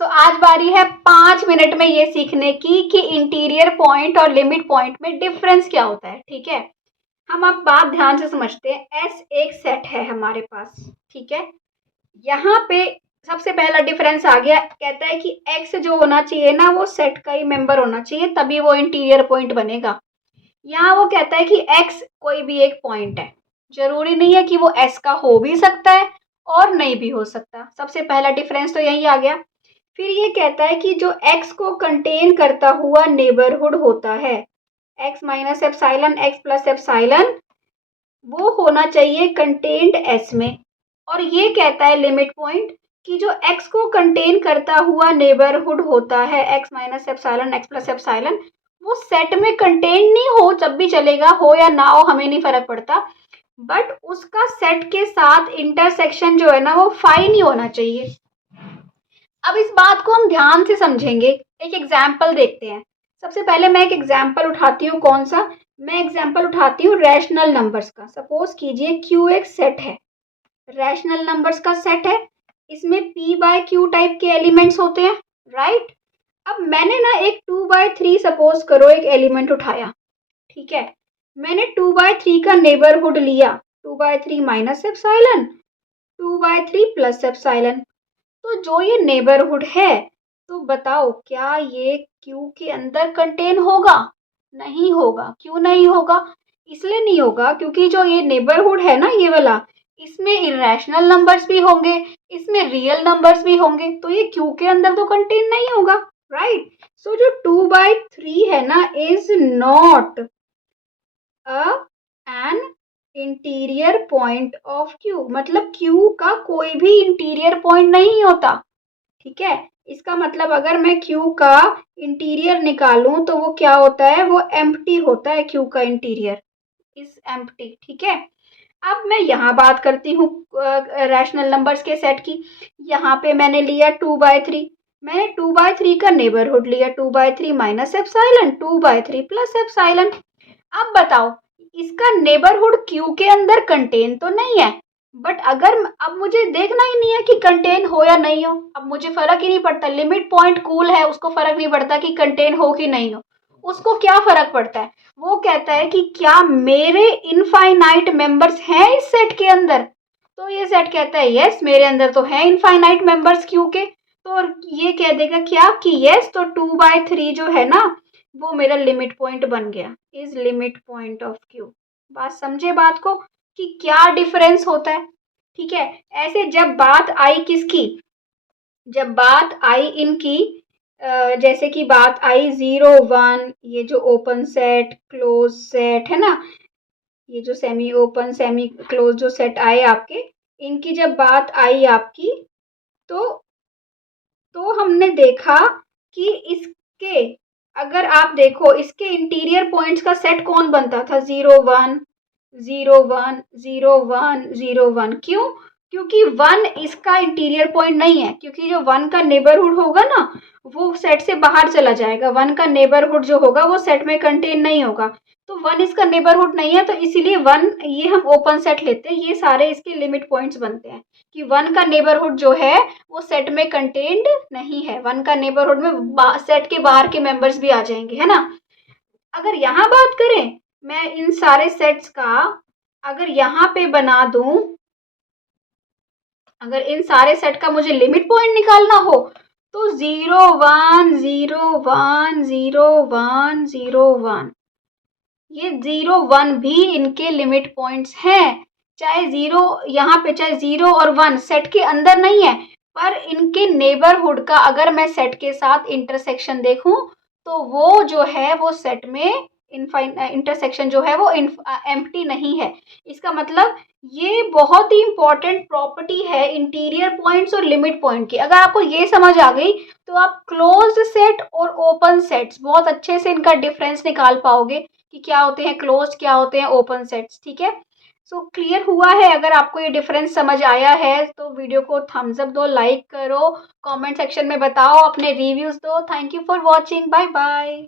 आज बारी है 5 मिनट में ये सीखने की कि इंटीरियर पॉइंट और लिमिट पॉइंट में डिफरेंस क्या होता है। ठीक है, हम अब बात ध्यान से समझते हैं। एस एक सेट है हमारे पास, ठीक है। यहाँ पे सबसे पहला डिफरेंस आ गया, कहता है कि एक्स जो होना चाहिए ना वो सेट का ही मेंबर होना चाहिए, तभी वो इंटीरियर पॉइंट बनेगा। यहाँ वो कहता है कि एक्स कोई भी एक पॉइंट है, जरूरी नहीं है कि वो एस का हो भी सकता है और नहीं भी हो सकता। सबसे पहला डिफरेंस तो यही आ गया। फिर ये कहता है कि जो x को कंटेन करता हुआ नेबरहुड होता है, x minus epsilon x plus epsilon, वो होना चाहिए कंटेन्ड s में। और ये कहता है लिमिट पॉइंट कि जो x को कंटेन करता हुआ नेबरहुड होता है, x minus epsilon x plus epsilon, वो सेट में कंटेन नहीं हो जब भी चलेगा, हो या ना हो हमें नहीं फर्क पड़ता, बट उसका सेट के साथ इंटरसेक्शन जो है ना वो फाई नहीं होना चाहिए। अब इस बात को हम ध्यान से समझेंगे, एक एग्जाम्पल देखते हैं। सबसे पहले मैं एक एग्जाम्पल उठाती हूँ। कौन सा? मैं एग्जाम्पल उठाती हूँ रैशनल नंबर्स का। सपोज कीजिए Q एक सेट है, रैशनल नंबर्स का सेट है, इसमें P बाय Q टाइप के एलिमेंट्स होते हैं, राइट। अब मैंने ना एक 2/3 सपोज करो एक एलिमेंट उठाया, ठीक है। मैंने 2/3 का नेबरहुड लिया, 2/3 माइनस एप्साइलन, 2/3 प्लस एप्साइलन। तो जो ये नेबरहुड है, तो बताओ क्या ये Q के अंदर कंटेन होगा? नहीं होगा। क्यों नहीं होगा? इसलिए नहीं होगा क्योंकि जो ये नेबरहुड है ना, ये वाला, इसमें इरेशनल नंबर्स भी होंगे, इसमें रियल नंबर्स भी होंगे, तो ये Q के अंदर तो कंटेन नहीं होगा, राइट। सो जो 2/3 है ना is not an interior point of Q, मतलब Q का कोई भी इंटीरियर पॉइंट नहीं होता, ठीक है। इसका मतलब अगर मैं Q का इंटीरियर निकालूं तो वो क्या होता है? वो एम्प्टी होता है। Q का इंटीरियर इज एम्प्टी, ठीक है। अब मैं यहाँ बात करती हूँ रैशनल नंबर्स के सेट की। यहाँ पे मैंने लिया 2/3, मैंने 2/3 का नेबरहुड लिया, 2/3 माइनस एप्साइलन, 2/3 प्लस एप्साइलन। अब बताओ इसका नेबरहुड Q के अंदर कंटेन तो नहीं है, बट अगर अब मुझे देखना ही नहीं है कि कंटेन हो या नहीं हो, अब मुझे फर्क ही नहीं पड़ता। लिमिट पॉइंट कूल है, उसको फर्क नहीं पड़ता कि कंटेन हो कि नहीं हो। उसको क्या फर्क पड़ता है? वो कहता है कि क्या मेरे इनफाइनाइट मेंबर्स हैं इस सेट के अंदर। तो ये सेट कहता है यस, मेरे अंदर तो है इनफाइनाइट मेंबर्स Q के। तो ये कह देगा क्या कि यस, तो 2/3 जो है ना वो मेरा लिमिट पॉइंट बन गया, is limit point of Q। बात समझे बात को कि क्या डिफरेंस होता है, ठीक है। ऐसे जब बात आई किसकी, जब बात आई इनकी, जैसे कि बात आई 0 1, ये जो ओपन सेट क्लोज सेट है ना, ये जो सेमी ओपन सेमी क्लोज जो सेट आए आपके, इनकी जब बात आई आपकी, तो हमने देखा कि इसके, अगर आप देखो इसके इंटीरियर पॉइंट्स का सेट कौन बनता था? 0 1 0 1 0 1 0 1। क्यों? क्योंकि 1 इसका इंटीरियर पॉइंट नहीं है, क्योंकि जो 1 का नेबरहुड होगा ना वो सेट से बाहर चला जाएगा। 1 का नेबरहुड जो होगा वो सेट में कंटेन नहीं होगा, तो 1 इसका नेबरहुड नहीं है, तो इसीलिए 1 ये हम ओपन सेट लेते हैं। ये सारे इसके लिमिट पॉइंट्स बनते हैं कि 1 का नेबरहुड जो है वो सेट में कंटेन्ड नहीं है। 1 का नेबरहुड में सेट के बाहर के मेंबर्स भी आ जाएंगे, है ना। अगर यहाँ बात करें, मैं इन सारे सेट्स का अगर यहाँ पे बना दूं, अगर इन सारे सेट का मुझे लिमिट पॉइंट निकालना हो तो 0 1 0 1 0 1 0 1, ये 0 1 भी इनके लिमिट पॉइंट्स हैं। चाहे 0 यहाँ पे, चाहे 0 और 1 सेट के अंदर नहीं है, पर इनके नेबरहुड का अगर मैं सेट के साथ इंटरसेक्शन देखूं तो वो जो है वो सेट में इंटरसेक्शन जो है वो एम्प्टी नहीं है। इसका मतलब ये बहुत ही इंपॉर्टेंट प्रॉपर्टी है इंटीरियर पॉइंट्स और लिमिट पॉइंट की। अगर आपको ये समझ आ गई तो आप क्लोज्ड सेट और ओपन सेट्स बहुत अच्छे से इनका डिफरेंस निकाल पाओगे कि क्या होते हैं क्लोज्ड, क्या होते हैं ओपन सेट्स, ठीक है। सो क्लियर हुआ है? अगर आपको ये डिफरेंस समझ आया है तो वीडियो को थम्स अप दो, लाइक करो, कमेंट सेक्शन में बताओ, अपने रिव्यूज दो। Thank you for watching, bye bye.